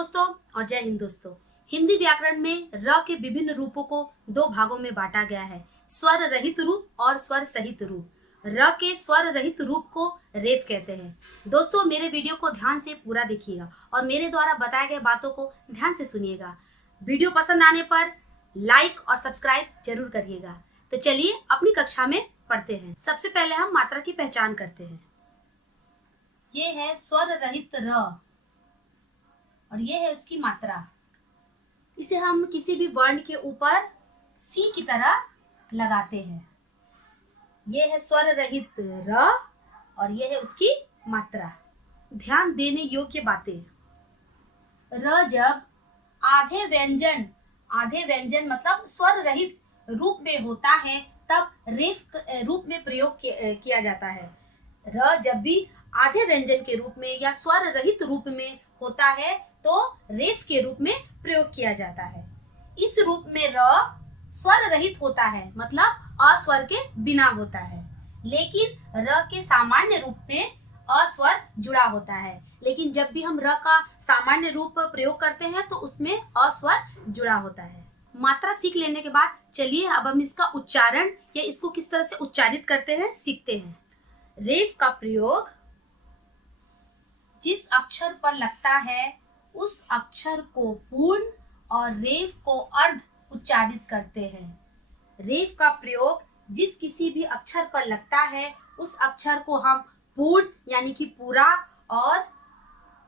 दोस्तों और जय हिंद दोस्तों। हिंदी व्याकरण में र के विभिन्न रूपों को दो भागों में बांटा गया है, स्वर रहित रूप और स्वर सहित रूप। र के स्वर रहित रूप को रेफ कहते हैं। दोस्तों मेरे वीडियो को ध्यान से पूरा देखिएगा और मेरे द्वारा बताए गए बातों को ध्यान से सुनिएगा। वीडियो पसंद आने पर लाइक और सब्सक्राइब जरूर करिएगा। तो चलिए अपनी कक्षा में पढ़ते हैं। सबसे पहले हम मात्रा की पहचान करते हैं। ये है स्वर रहित र और ये है उसकी मात्रा। इसे हम किसी भी वर्ण के ऊपर सी की तरह लगाते हैं। ये है स्वर रहित र और ये है उसकी मात्रा। ध्यान देने योग्य बातें। र जब आधे व्यंजन मतलब स्वर रहित रूप में होता है तब रेफ रूप में प्रयोग किया जाता है। र जब भी आधे व्यंजन के रूप में या स्वर रहित रूप में होता है तो रेफ के रूप में प्रयोग किया जाता है। इस रूप में र स्वर रहित होता है मतलब अस्वर के बिना होता है, लेकिन र के सामान्य रूप में अस्वर जुड़ा होता है। लेकिन जब भी हम र का सामान्य रूप प्रयोग करते हैं तो उसमें अस्वर जुड़ा होता है। मात्रा सीख लेने के बाद चलिए अब हम इसका उच्चारण या इसको किस तरह से उच्चारित करते हैं सीखते हैं। रेफ का प्रयोग जिस अक्षर पर लगता है उस अक्षर को पूर्ण और रेफ को अर्ध उच्चारित करते हैं। रेफ का प्रयोग जिस किसी भी अक्षर पर लगता है उस अक्षर को हम पूर्ण यानी कि पूरा और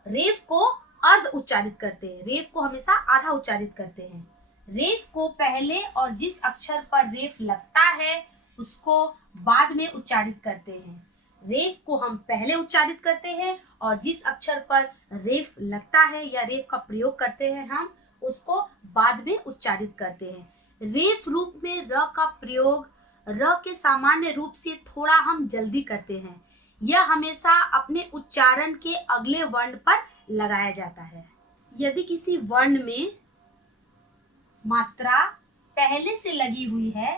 रेफ को अर्ध उच्चारित करते हैं। रेफ को हमेशा आधा उच्चारित करते हैं। रेफ को पहले और जिस अक्षर पर रेफ लगता है उसको बाद में उच्चारित करते हैं। रेफ को हम पहले उच्चारित करते हैं और जिस अक्षर पर रेफ लगता है या रेफ का प्रयोग करते हैं हम उसको बाद में उच्चारित करते हैं। रेफ रूप में र का प्रयोग र के सामान्य रूप से थोड़ा हम जल्दी करते हैं। यह हमेशा अपने उच्चारण के अगले वर्ण पर लगाया जाता है। यदि किसी वर्ण में मात्रा पहले से लगी हुई है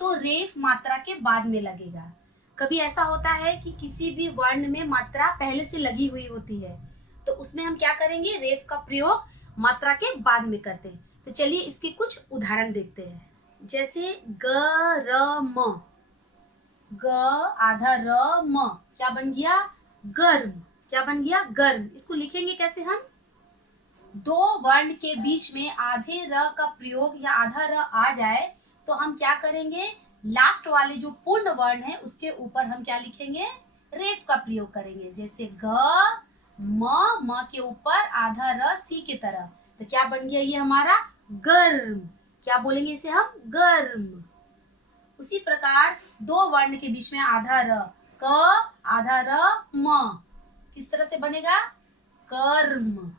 तो रेफ मात्रा के बाद में लगेगा। कभी ऐसा होता है कि किसी भी वर्ण में मात्रा पहले से लगी हुई होती है तो उसमें हम क्या करेंगे, रेफ का प्रयोग मात्रा के बाद में करते हैं। तो चलिए इसके कुछ उदाहरण देखते हैं। जैसे गरम, ग आधा र म क्या बन गया, गर्म। क्या बन गया, गर्म। इसको लिखेंगे कैसे हम, दो वर्ण के बीच में आधे र का प्रयोग या आधा र आ जाए तो हम क्या करेंगे, लास्ट वाले जो पूर्ण वर्ण है उसके ऊपर हम क्या लिखेंगे, रेफ का प्रयोग करेंगे। जैसे ग म के ऊपर आधा र सी की तरह। तो क्या बन गया ये हमारा गर्म। क्या बोलेंगे इसे हम, गर्म। उसी प्रकार दो वर्ण के बीच में आधा र, क आधा र म किस तरह से बनेगा, कर्म।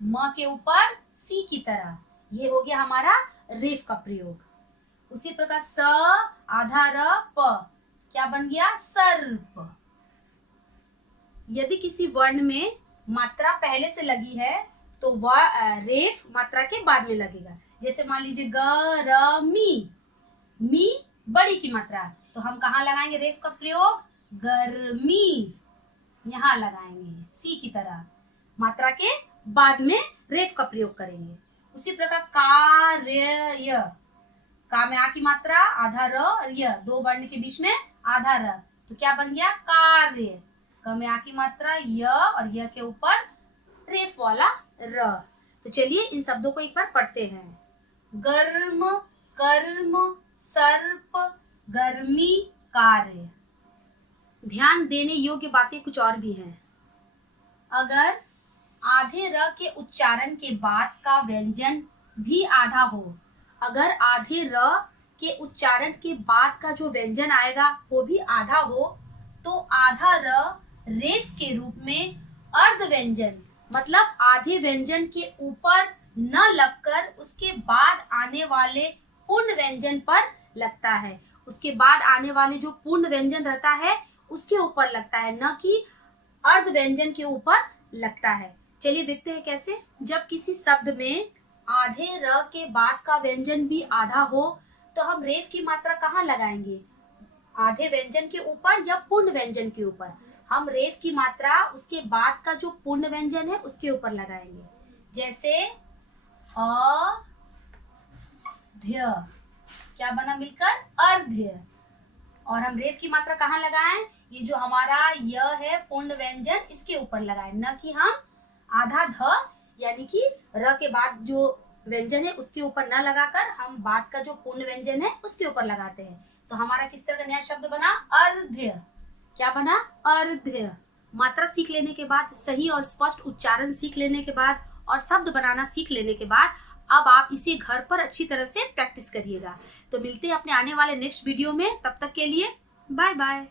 म के ऊपर सी की तरह। ये हो गया हमारा रेफ का प्रयोग। उसी प्रकार स आधा र प क्या बन गया, सर्प। यदि किसी वर्ण में मात्रा पहले से लगी है तो रेफ मात्रा के बाद में लगेगा। जैसे मान लीजिए गरमी, मी बड़ी की मात्रा तो हम कहाँ लगाएंगे रेफ का प्रयोग, गर्मी। यहाँ लगाएंगे सी की तरह, मात्रा के बाद में रेफ का प्रयोग करेंगे। उसी प्रकार कार्य, का में आ की मात्रा आधा र और य, दो वर्ण के बीच में आधा र तो क्या बन गया, कार्य। क में आ की मात्रा य और य के ऊपर रेफ वाला र। तो चलिए इन शब्दों को एक बार पढ़ते हैं। गर्म, कर्म, सर्प, गर्मी, कार्य। ध्यान देने योग्य बातें कुछ और भी हैं। अगर आधे र के उच्चारण के बाद का व्यंजन भी आधा हो, अगर आधे र के उच्चारण के बाद का जो व्यंजन आएगा वो भी आधा हो तो आधा र रेफ के रूप में अर्ध व्यंजन मतलब आधे व्यंजन के ऊपर न लगकर उसके बाद आने वाले पूर्ण व्यंजन पर लगता है। उसके बाद आने वाले जो पूर्ण व्यंजन रहता है उसके ऊपर लगता है, न कि अर्ध व्यंजन के ऊपर लगता है। चलिए देखते हैं कैसे। जब किसी शब्द में आधे र के बाद का व्यंजन भी आधा हो तो हम रेफ की मात्रा कहाँ लगाएंगे, आधे व्यंजन के ऊपर या पूर्ण व्यंजन के ऊपर। हम रेफ की मात्रा उसके बाद का जो पूर्ण व्यंजन है उसके ऊपर लगाएंगे। जैसे अध्य, क्या बना मिलकर? अर्ध्य। और हम रेफ की मात्रा कहाँ लगाएं? ये जो हमारा य है पूर्ण व्यंजन, इसके ऊपर लगाएं, न कि हम आधा ध यानी कि र के बाद जो व्यंजन है उसके ऊपर न लगाकर हम बाद का जो पूर्ण व्यंजन है उसके ऊपर लगाते हैं। तो हमारा किस तरह का नया शब्द बना? अर्ध्य। क्या बना? अर्ध्य। मात्रा सीख लेने के बाद, सही और स्पष्ट उच्चारण सीख लेने के बाद और शब्द बनाना सीख लेने के बाद अब आप इसे घर पर अच्छी तरह से प्रैक्टिस करिएगा। तो मिलते हैं अपने आने वाले नेक्स्ट वीडियो में, तब तक के लिए बाय बाय।